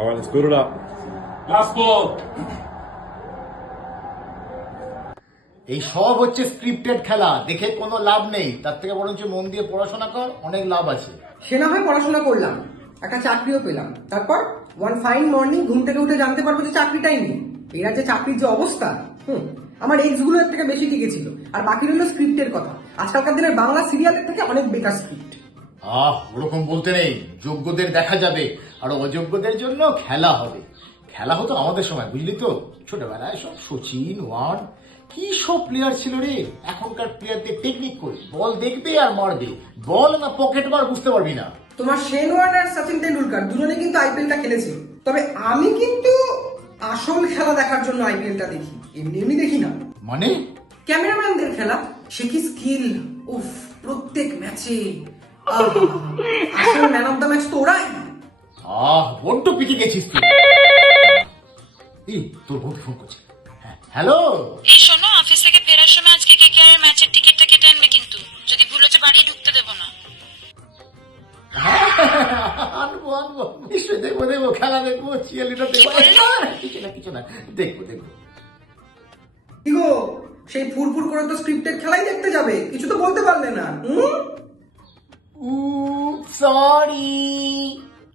Come on, let's put it up. Last ball. এই সব হচ্ছে স্ক্রিপ্টেড খেলা, দেখে কোনো লাভ নেই। তার থেকে বরঞ্চ মন দিয়ে পড়াশোনা কর, অনেক লাভ আছে। সে না হয় পড়াশোনা করলাম, একটা চাকরিও পেলাম, তারপর ওয়ান ফাইন মর্নিং ঘুম থেকে উঠে জানতে পারবো যে চাকরিটাই নেই। এরা যে চাকরির যে অবস্থা, আমার এক্স গুলো এর থেকে বেশি টিকেছিল। আর বাকি রইল স্ক্রিপ্টের কথা। আজকালকার দিনের বাংলা সিরিয়ালের থেকে অনেক বেকার স্ক্রিপ্ট। ওরকম বলতে নেই, যোগ্যদের দেখা যাবে আর অযোগ্যদের জন্য খেলা হবে। খেলা হতো আমাদের সময়, বুঝলি তো, ছোটবেলায় সব সচিন ওয়ান কি সব প্লেয়ার ছিল রে। এখনকার প্লেয়ারদের টেকনিক করি, বল দেখবে আর মারবে, বল না পকেট মার বুঝতে পারবি না। তোমার শেন ওয়ার্ন আর সচিন তেন্ডুলকার দুজনে কিন্তু আইপিএলটা খেলেছে, তবে আমি কিন্তু আসল খেলা দেখার জন্য আইপিএলটা দেখি, এমনি এমনি দেখি না। মানে ক্যামেরাম্যানদের খেলা, সে কি স্কিল! উফ, প্রত্যেক ম্যাচে আসল ম্যান অফ দ্য ম্যাচ তো ওরাই। বড্ড পিকে গেছিস তুই। তোর বউ ফোন করছে। হ্যালো, এই শোনো, অফিস থেকে ফেরার সময় আজকে কেকেআর এর ম্যাচের টিকিটটা কেটে আনবে, কিন্তু যদি ভুল হচ্ছে বাড়ি ঢুকতে দেবো না। আনবো নিশ্চয়ই, দেখবো খেলা দেখবো, চিয়ারলিডার দেখবো। কিছু না, দেখবো। কি গো, সেই ফুরফুর করে তো স্ক্রিপ্টেড খেলাই দেখতে যাবে, কিছু তো বলতে পারলে না। সরি।